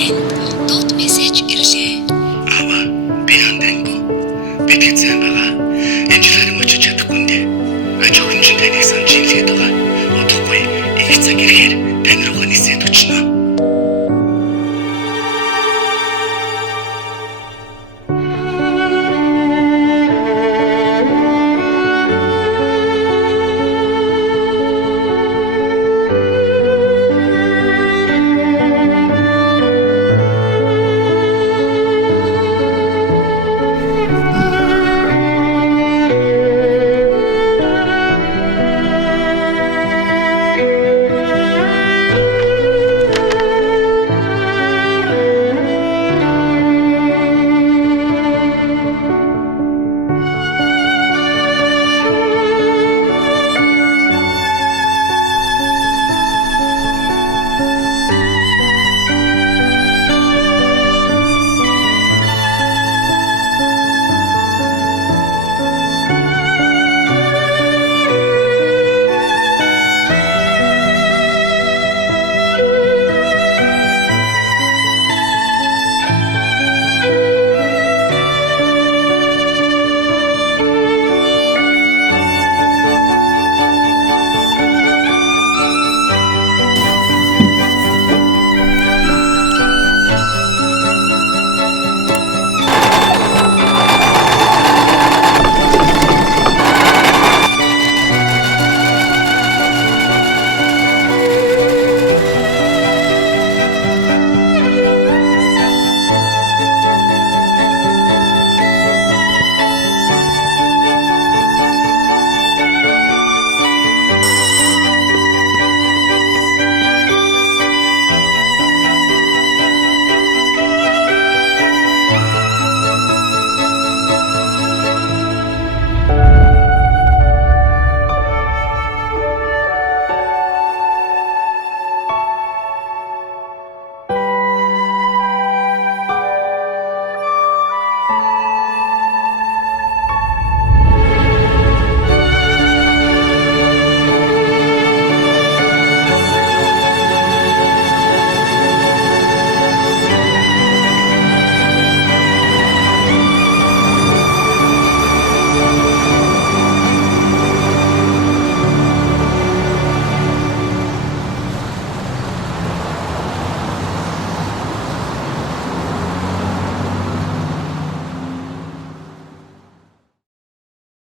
Танд дууд мессеж ирлээ. Аваа, би хандангу. Би тэцэн байгаа. Энэ жилээр очиж чадахгүй нэ. Аж охин чинь таныг санаж илгээд байгаа. Удахгүй их цаг ирэхээр тань руугаа нисээд өчнө.